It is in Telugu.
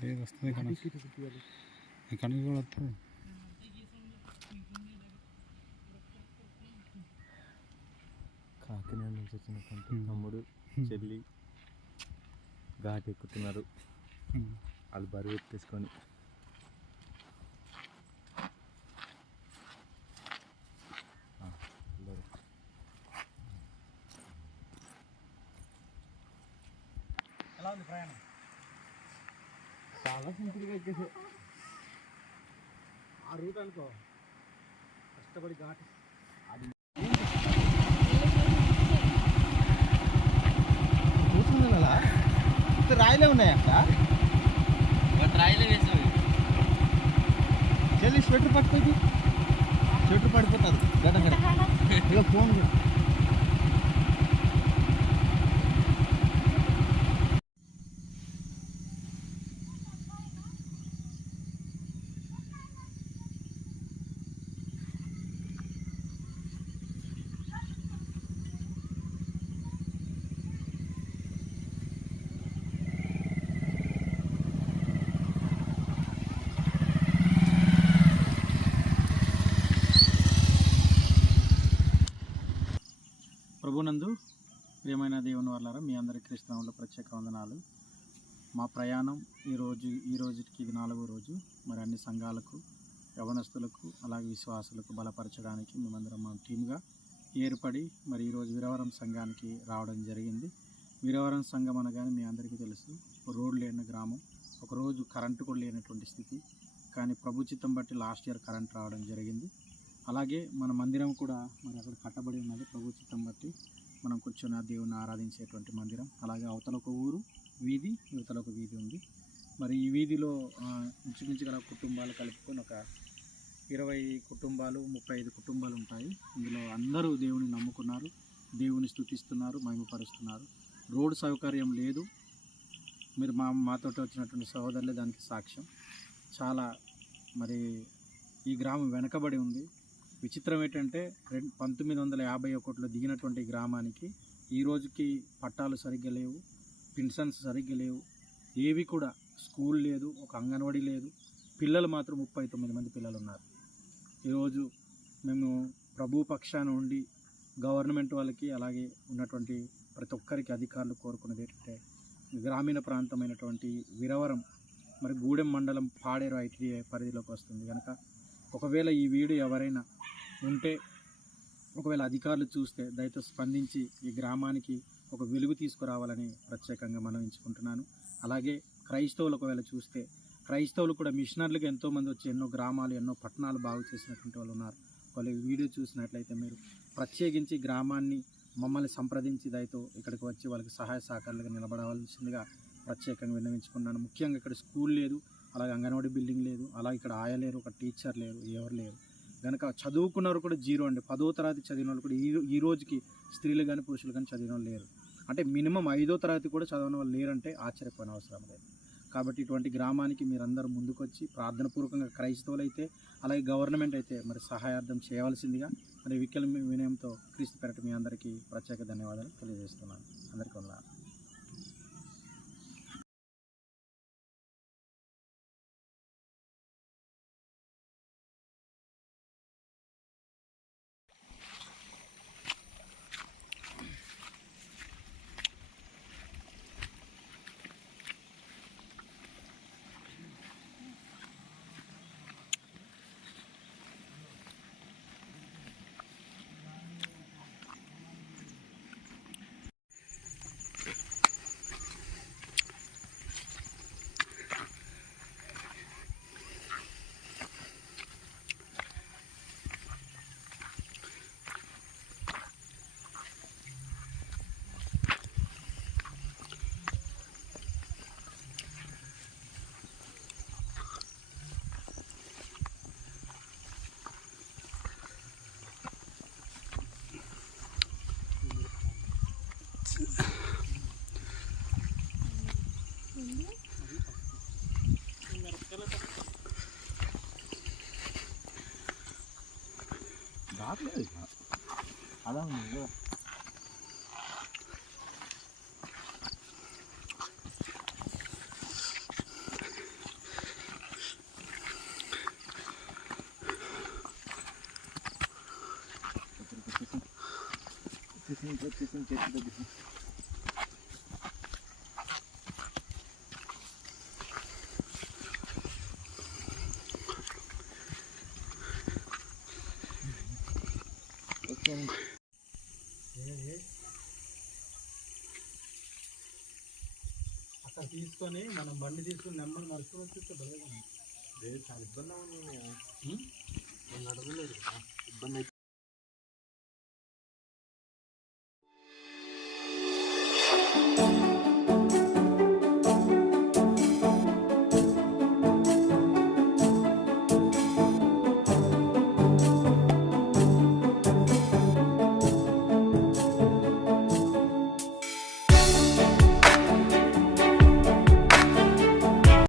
లేదు వస్తుంది కనెక్ట్ కనెక్ట్ కూడా వస్తుంది కాకినాడ నుంచి వచ్చినటువంటి తమ్ముడు చెల్లి ఘాట్ ఎక్కుతున్నారు వాళ్ళు బరువు ఎత్తేసుకొని. ఎలా ఉంది ప్రయాణం? చాలా సింపుల్గా ఎక్కేసే ఆ రూట్ అనుకో. కష్టపడి ఘాట్ అలా రాయిలే ఉన్నాయా రాయిలో వేసావు చెల్లి స్వెటర్ పట్టుకోది స్వెటర్ పడిపోతారు గడ్డ ఇక ఫోన్ ప్రభునందు ప్రియమైన దేవుని వాళ్ళారా మీ అందరి క్రిస్తవంలో ప్రత్యేక వందనాలు. మా ప్రయాణం ఈరోజు ఈ రోజుకి ఇది నాలుగో రోజు. మరి అన్ని సంఘాలకు యవనస్తులకు అలాగే విశ్వాసులకు బలపరచడానికి మేమందరం మా టీమ్గా ఏర్పడి మరి ఈరోజు వీరవరం సంఘానికి రావడం జరిగింది. వీరవరం సంఘం అనగానే మీ అందరికీ తెలుసు రోడ్ లేని గ్రామం ఒకరోజు కరెంటు కూడా లేనటువంటి స్థితి. కానీ ప్రభుచిత్వం బట్టి లాస్ట్ ఇయర్ కరెంట్ రావడం జరిగింది. అలాగే మన మందిరం కూడా మరి అక్కడ కట్టబడి ఉన్నది. ప్రభు చిత్తం బట్టి మనం కూర్చొని ఆ దేవుని ఆరాధించేటువంటి మందిరం. అలాగే అవతల ఒక ఊరు వీధి యువతల ఒక వీధి ఉంది. మరి ఈ వీధిలో ఆ, ఇంచుమించు గల కుటుంబాలు కలుపుకొని ఒక ఇరవై కుటుంబాలు ముప్పై ఐదు కుటుంబాలు ఉంటాయి. ఇందులో అందరూ దేవుని నమ్ముకున్నారు దేవుని స్థుతిస్తున్నారు మహిమపరుస్తున్నారు. రోడ్డు సౌకర్యం లేదు. మీరు మా మాతో వచ్చినటువంటి సహోదరులే దానికి సాక్ష్యం. చాలా మరి ఈ గ్రామం వెనకబడి ఉంది. విచిత్రం ఏంటంటే రెండు పంతొమ్మిది వందల యాభై ఒకటిలో దిగినటువంటి గ్రామానికి ఈ రోజుకి పట్టాలు సరిగ్గా లేవు పెన్షన్స్ సరిగ్గా లేవు ఏవి కూడా స్కూల్ లేదు ఒక అంగన్వాడీ లేదు పిల్లలు మాత్రం ముప్పై తొమ్మిది మంది పిల్లలు ఉన్నారు ఈరోజు మేము ప్రభు పక్షాన ఉండి గవర్నమెంట్ వాళ్ళకి అలాగే ఉన్నటువంటి ప్రతి ఒక్కరికి అధికారులు కోరుకునేది ఏంటంటే గ్రామీణ ప్రాంతమైనటువంటి విరవరం మరి గూడెం మండలం పాడేరు ఐటీఐ పరిధిలోకి వస్తుంది. కనుక ఒకవేళ ఈ వీడియో ఎవరైనా ఉంటే ఒకవేళ అధికారులు చూస్తే దయతో స్పందించి ఈ గ్రామానికి ఒక వెలుగు తీసుకురావాలని ప్రత్యేకంగా మనవించుకుంటున్నాను. అలాగే క్రైస్తవులు ఒకవేళ చూస్తే క్రైస్తవులు కూడా మిషనర్లుగా ఎంతోమంది వచ్చి ఎన్నో గ్రామాలు ఎన్నో పట్టణాలు బాగు చేసినటువంటి వాళ్ళు ఉన్నారు. వాళ్ళు వీడియో చూసినట్లయితే మీరు ప్రత్యేకించి గ్రామాన్ని మమ్మల్ని సంప్రదించి దయతో ఇక్కడికి వచ్చి వాళ్ళకి సహాయ సహకారాలుగా నిలబడవలసిందిగా ప్రత్యేకంగా విన్నవించుకున్నాను. ముఖ్యంగా ఇక్కడ స్కూల్ లేదు అలాగే అంగన్వాడీ బిల్డింగ్ లేదు అలాగే ఇక్కడ ఆయ లేరు ఒక టీచర్ లేరు ఎవరు లేరు. కనుక చదువుకున్నవారు కూడా జీరో అండి. పదో తరగతి చదివిన వాళ్ళు కూడా ఈ ఈ రోజుకి స్త్రీలు కానీ పురుషులు కానీ చదివిన వాళ్ళు లేరు. అంటే మినిమం ఐదో తరగతి కూడా చదివిన వాళ్ళు లేరంటే ఆశ్చర్యపోయిన అవసరం లేదు. కాబట్టి ఇటువంటి గ్రామానికి మీరందరూ ముందుకొచ్చి ప్రార్థనపూర్వకంగా క్రైస్తవులు అయితే అలాగే గవర్నమెంట్ అయితే మరి సహాయార్థం చేయవలసిందిగా మరి వికల వినయంతో క్రీస్తు పెరట మీ అందరికీ ప్రత్యేక ధన్యవాదాలు తెలియజేస్తున్నాను. అందరికీ ఉన్నారు 밥이야 이거 안 하는 거 Kesin, kesin, kesin, kesin, kesin. అక్కడ తీసుకొని మనం బండి తీసుకొని నెమ్మది నడుచుకుని వచ్చేస్తే. లేదు, చాలా ఇబ్బంది? నేను నడవలేదు. ఇబ్బంది